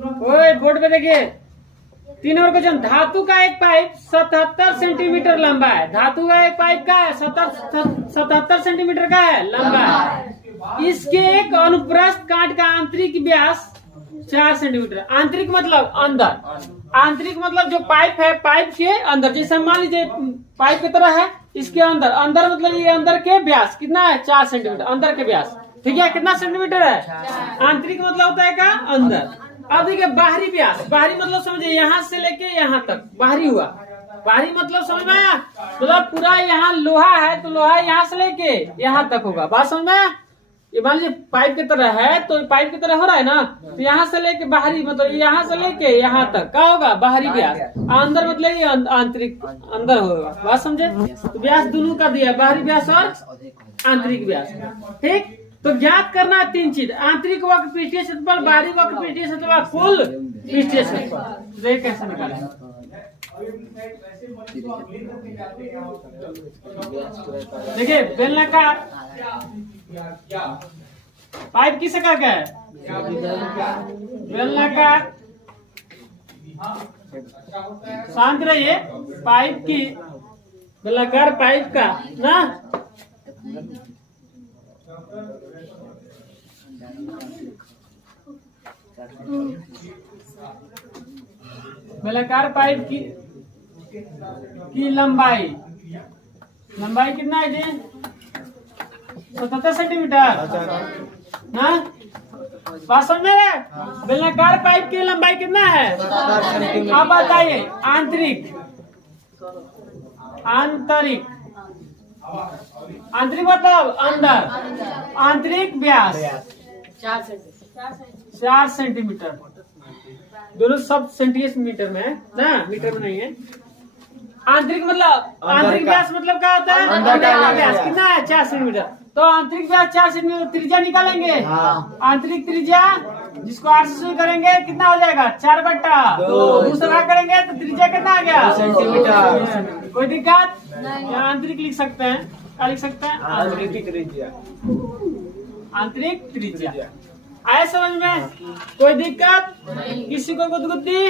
ओए बोर्ड पे देखिए 3 नंबर क्वेश्चन। धातु का एक पाइप 77 सेंटीमीटर लंबा है। धातु का एक पाइप का है 77 सेंटीमीटर का है लंबा है। इसके एक अनुप्रस्थ काट का आंतरिक व्यास 4 सेंटीमीटर। आंतरिक मतलब अंदर, आंतरिक मतलब जो पाइप है पाइप के अंदर, जैसे मान लीजिए पाइप की तरह है इसके अंदर, अंदर मतलब ये अंदर के व्यास कितना है 4 सेंटीमीटर अंदर के व्यास। ठीक है, कितना सेंटीमीटर है? आंतरिक मतलब होता है का अंदर। अब देखिए बाहरी व्यास, बाहरी मतलब समझिए यहाँ से लेके यहाँ तक बाहरी हुआ। बाहरी मतलब समझ में आया? मतलब पूरा यहाँ लोहा है तो लोहा यहाँ से लेके यहाँ तक होगा। बात समझ में आया? ये मान लीजिए पाइप की तरह है तो पाइप की तरह हो रहा है ना, तो यहाँ से लेके बाहरी मतलब यहाँ से लेके यहाँ तक क्या होगा? बाहरी व्यास। अंदर मतलब ये आंतरिक अंदर होगा। बात समझे? तो व्यास दोनों का दिया, बाहरी व्यास और आंतरिक व्यास। ठीक, तो ज्ञात करना 3 चीज, आंतरिक वक्र पृष्ठीय क्षेत्रफल, बाहरी वक्र पृष्ठीय क्षेत्रफल, कुल पृष्ठीय क्षेत्रफल। देख कैसे निकालें। देखिए बेलनाकार पाइप किस आकार का है? बेलनाकार। शांत रहिए। पाइप की बेलनाकार पाइप का ना बेलनाकार पाइप की लंबाई कितना है जी? 77 सेंटीमीटर ना। बात समझ में है? बेलनाकार पाइप की लंबाई कितना है? आप बताइए। आंतरिक मतलब अंदर, आंतरिक व्यास 4 सेंटीमीटर। दोनों सब सेंटीमीटर में है ना, मीटर में नहीं है। आंतरिक मतलब आंतरिक व्यास मतलब क्या होता है? अंदर का व्यास कितना है? 4 सेंटीमीटर। तो आंतरिक व्यास 4 सेंटीमीटर, त्रिज्या निकालेंगे। आंतरिक त्रिज्या जिसको 8 से शुरू करेंगे कितना हो जाएगा? 4/2। दूसरा भाग करेंगे तो त्रिज्या कितना आ गया? सेंटीमीटर। कोई दिक्कत? आंतरिक लिख सकते हैं। क्या लिख सकते हैं? आंतरिक त्रिज्या। आंतरिक त्रिज्या आया समझ में? कोई दिक्कत? किसी को गुदगुदी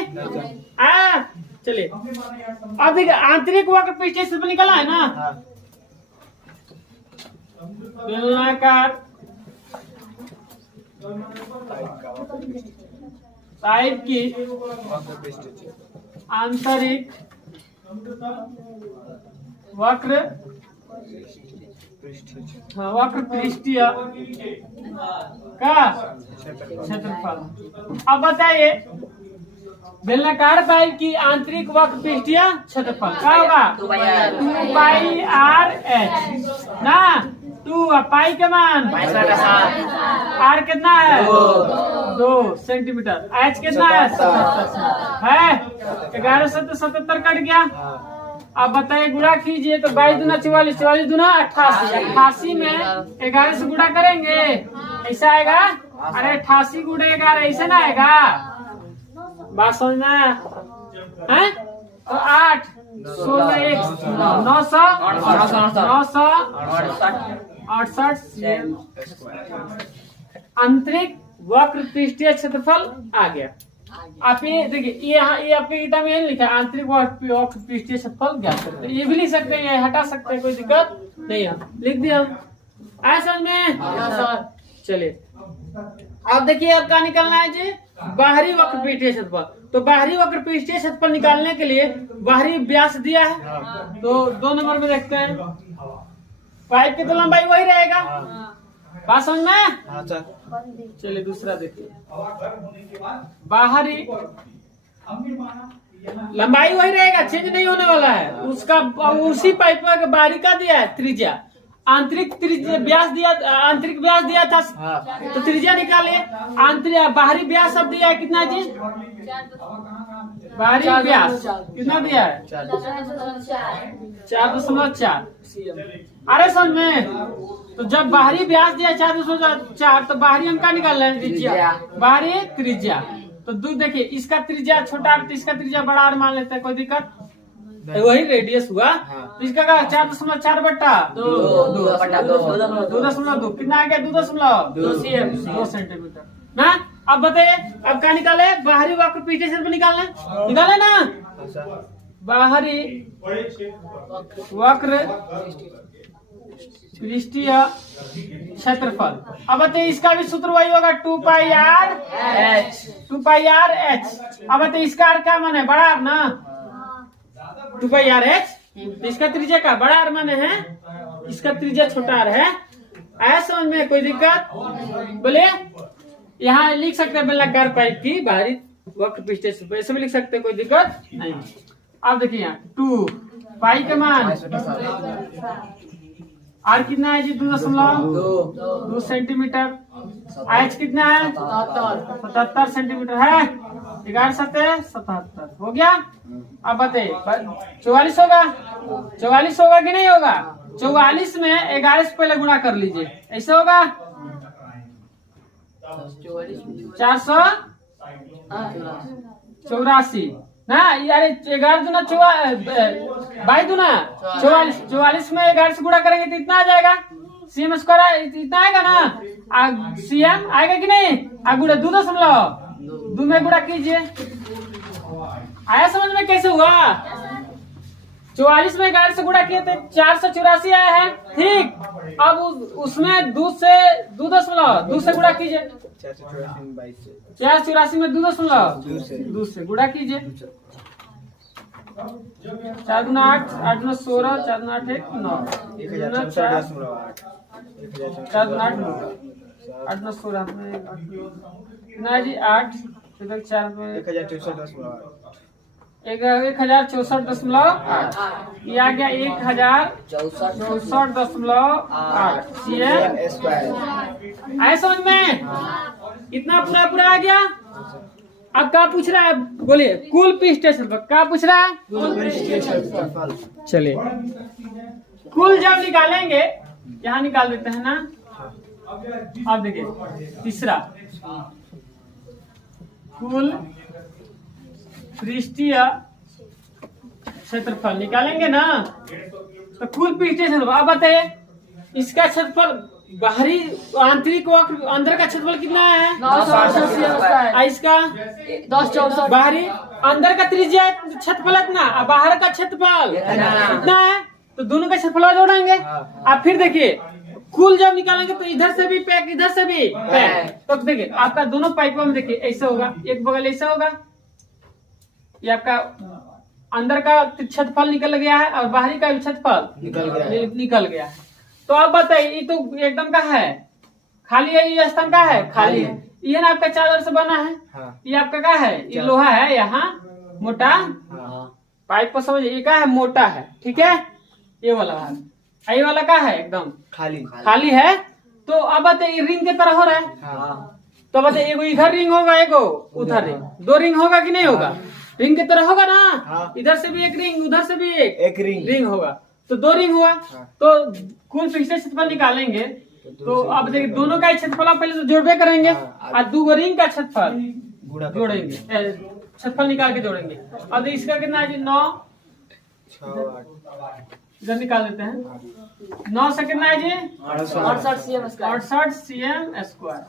आया? चलिए अब देखिए आंतरिक वक्र पृष्ठीय क्षेत्रफल निकाला है ना। बेलनाकार पाइप की आंतरिक वक्र वक्र पृष्ठीय का क्षेत्रफल। अब बताइए बेलनाकार पाइप की आंतरिक वक्र पृष्ठीय क्षेत्रफल क्या होगा? 2πr/h ना। 2 पाई के मान आर कितना है? 2 सेंटीमीटर। एच कितना है? 77 है। 1177 कट गया। अब बताइए गुणा कीजिए तो 22 दूना 44, 44 दूना 88। 88 में 11 से गुणा करेंगे ऐसा आएगा। अरे 88 गुणे 11 ऐसे ना आएगा। बात समझना है? तो 8 16 1 968 आंतरिक वक्र पृष्ठीय क्षेत्रफल आ गया। आप ये देखिए ये आपके गीता में लिखा है आंतरिक वक्र पृष्ठीय क्षेत्रफल ज्ञात करते हैं। ये भी लिख सकते हैं, ये हटा सकते हैं, कोई दिक्कत नहीं है। लिख दिया हम। आया समझ में? चलिए अब देखिए अब क्या निकलना है जी? बाहरी वक्र पृष्ठीय क्षेत्रफल। तो बाहरी वक्र पृष्ठीय क्षेत्रफल निकालने के लिए बाहरी व्यास दिया है तो 2 नंबर में देखते हैं। पाइप की तो लंबाई वही रहेगा। बात समझ में? चलिए दूसरा देखिए। बाहरी लंबाई वही रहेगा, चेंज नहीं होने वाला है उसका। उसी पाइप का बाहरी का दिया है त्रिज्या। आंतरिक व्यास दिया था तो त्रिज्या निकालिए। आंतरिक बाहरी व्यास अब दिया है कितना जी? बाहरी व्यास कितना दिया है? 4.4। अरे समझ में? तो जब बाहरी व्यास दिया 4.4 तो बाहरी अंक का निकाल रहे हैं बाहरी त्रिज्या। तो देखिए इसका त्रिज्या छोटा तो इसका त्रिज्या बड़ा और मान लेते हैं, कोई दिक्कत? वही रेडियस हुआ। तो इसका 4.4/2 कितना आ गया? 2.2 सेंटीमीटर ना। अब बताइए, अब क्या निकाले? बाहरी वक्र पीछे क्षेत्रफल निकाले ना। बाहरी वक्र पृष्ठीय क्षेत्रफल। अब बताइए इसका भी सूत्र वही होगा 2πr/h। 2πr/h। अब बताइए इसका R क्या माने? बड़ा R ना, 2πr/h। इसका त्रिज्या का बड़ा R माने है, इसका त्रिज्या छोटा R है। आया समझ में? कोई दिक्कत? बोलिए। यहाँ लिख सकते हैं बेलनाकार पाइप की बाहरी वक्र पृष्ठीय क्षेत्रफल, ऐसे भी लिख सकते हैं, कोई दिक्कत नहीं। अब देखिए यहाँ 2 पाई का मान R कितना है जी? 2.2 सेंटीमीटर। H कितना है? 77 सेंटीमीटर है। 11 7 77 हो गया। अब बताइए 44 होगा? 44 होगा कि नहीं होगा? 44 में 11 से पहले गुणा कर लीजिए, ऐसे होगा 484 ना यार। 11 दूना 22 दूना 44। 44 में 11 से गुणा करेंगे तो इतना आ जाएगा। CM स्क्वायर इतना आएगा ना। CM आएगा कि नहीं? गुणा 2.2 में गुणा कीजिए। आया समझ में? कैसे हुआ? 44 में 11 से गुणा किए तो 484 आया है। ठीक, अब उसमें 2 से गुणा कीजिए। 484 में 2 से गुणा कीजिए। 4 दूना 8, 8 दूना 16, 4 दूना 8 1 9, 4 दूना 8 9, 8 दूना 16 कितना जी? 8 4 में 1064.8। ये आ गया 1064.8 CM स्क्वायर। आए समझ में? इतना पूरा आ गया। अब क्या पूछ रहा है? बोलिए। कुल पृष्ठीय क्षेत्रफल क्या पूछ रहा है? कुल पृष्ठीय क्षेत्रफल। चलिए कुल जब निकालेंगे, यहाँ निकाल देते हैं ना। अब देखिए तीसरा, कुल पृष्ठीय क्षेत्रफल निकालेंगे ना, तो कुल पृष्ठीय क्षेत्रफल। अब बताइए इसका क्षेत्रफल बाहरी आंतरिक वक्र अंदर का क्षेत्रफल कितना है? 968। इसका 1064। बाहरी अंदर का त्रिज्या क्षेत्रफल इतना, बाहर का क्षेत्रफल इतना है, तो दोनों का क्षेत्रफल जोड़ेंगे। अब फिर देखिए कुल जब निकालेंगे तो इधर से भी पैक, इधर से भी पैक। तो देखिए आपका दोनों पाइपों में देखिए ऐसे होगा, एक बगल ऐसा होगा, ये आपका अंदर का क्षेत्रफल निकल गया है और बाहरी का क्षेत्रफल निकल गया है। तो अब बताइए ये तो एकदम का है खाली है, ये स्थान का है खाली है। ये ना आपका चादर से बना है। ये आपका का है? ये लोहा है, यहाँ मोटा पाइप को समझिए, ये का है? मोटा है। ठीक है, ये वाला है, ये वाला का है? एकदम खाली है। तो अब बताइए रिंग की तरह हो रहा है। तो बताइए एगो इधर रिंग होगा, एगो उधर रिंग, 2 रिंग होगा कि नहीं होगा? रिंग की तरह होगा ना। इधर से भी एक रिंग, उधर से भी एक रिंग होगा, तो 2 रिंग हुआ। तो कुल पृष्ठीय क्षेत्रफल निकालेंगे तो अब देखिए दोनों का क्षेत्रफल आप पहले तो जोड़बे करेंगे और 2 रिंग का क्षेत्रफल जोड़ेंगे, क्षेत्रफल निकाल के जोड़ेंगे। अब इसका कितना है जी? 9 इधर निकाल देते हैं। 9 से कितना है जी? 68 CM स्क्वायर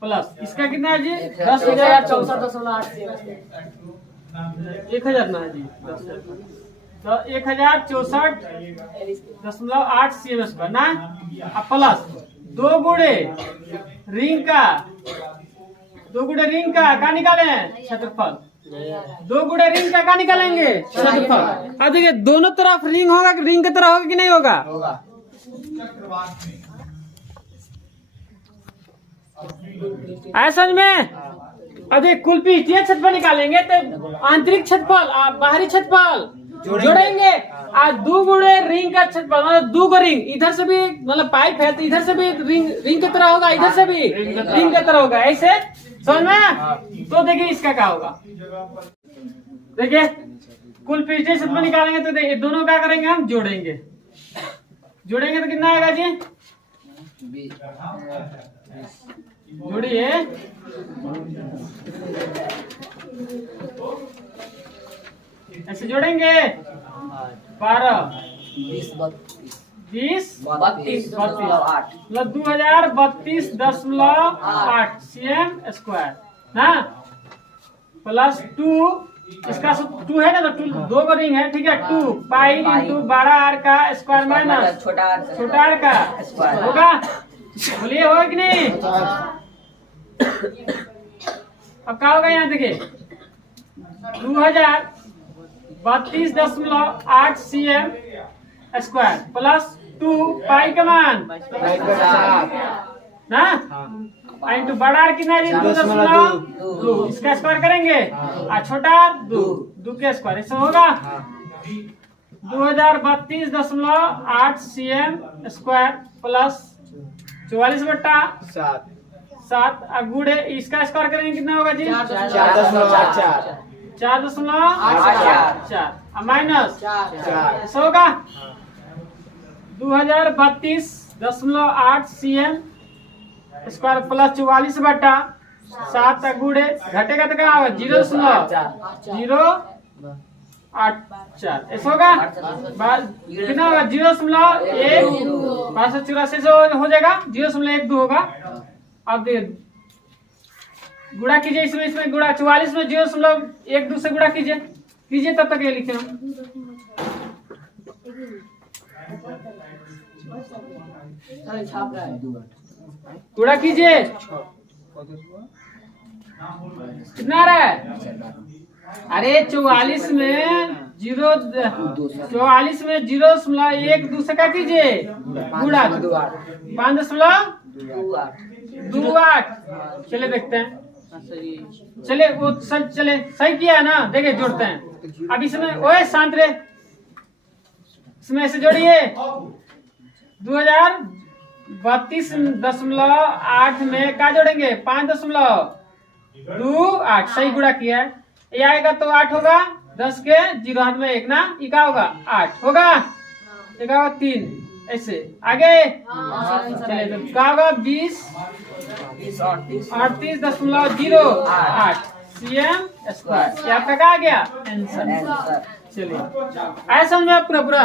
प्लस इसका कितना है जी? 10,064.8 ना है जी। तो 1064.8 CM स्क्वायर ना, प्लस 2 गुणे रिंग का निकाले क्षेत्रफल। 2 गुणे रिंग का निकालेंगे क्षेत्रफल। अब देखिए दोनों तरफ रिंग होगा, रिंग की तरह होगा कि नहीं होगा? आया समझ में? अब देखिए कुल पृष्ठीय क्षेत्रफल निकालेंगे तो आंतरिक क्षेत्रफल बाहरी क्षेत्रफल जोड़ेंगे। आज 2 गुणे रिंग का क्षेत्रफल, मतलब 2 रिंग, इधर से भी मतलब पाइप है तो इधर से भी रिंग की तरह होगा, इधर से भी रिंग की तरह होगा, ऐसे समझ में? तो देखिए इसका क्या होगा? देखिए कुल पृष्ठीय क्षेत्रफल निकालेंगे तो देखिए दोनों क्या करेंगे? हम जोड़ेंगे तो कितना आएगा जी? जोड़िए। ऐसे जोड़ेंगे 12 20 32 मतलब 2032.8 CM स्क्वायर। ना, प्लस 2, इसका 2 है ना, तो 2 दो को रिंग है, ठीक है। 2 पाई इंटू बड़ा आर का स्क्वायर माइनस छोटा आर का स्क्वायर होगा। बोलिए होगा कि नहीं? अब क्या होगा यहाँ देखिए, 2032.8 cm स्क्वायर प्लस 2 पाई का मान ना, इंटू बड़ा आर कितना है? 2.2, इसका स्क्वायर करेंगे और छोटा 2 के स्क्वायर, ऐसा होगा। 2032.8 cm स्क्वायर प्लस 44/7 गुड़े इसका स्क्वायर करेंगे, कितना होगा जी? 4.84 माइनस ऐसा होगा। 2032.8 cm स्क्वायर प्लस 44/7 गुड़े घटेगा तो क्या होगा? 0.084 ऐसा होगा। कितना होगा? 0.1 584 से हो जाएगा, 0.12 होगा। अब गुणा कीजिए इसमें गुणा 44 में 0.12 से गुणा कीजिए तब तक ये लिखे हम। गुणा कीजिए, कितना आ रहा है? अरे 44 में 0.12 से क्या कीजिए? गुणा 5.28। चले देखते हैं, चले वो चले सही किया है ना, देखिए जोड़ते हैं। अब इसमें ओए शांत रे, इसमें ऐसे जोड़िए 2032.8 में क्या जोड़ेंगे? 5.28 सही गुणा किया है, ये आएगा तो 8 होगा। 10 के 0 हाथ में 1 ना, ये क्या होगा? 8 होगा, ये क्या होगा? 3 ऐसे आगे चले तो क्या होगा? 38.08 cm स्क्वायर। ये आपका क्या आ गया? आंसर। चलिए आया समझ में पूरा?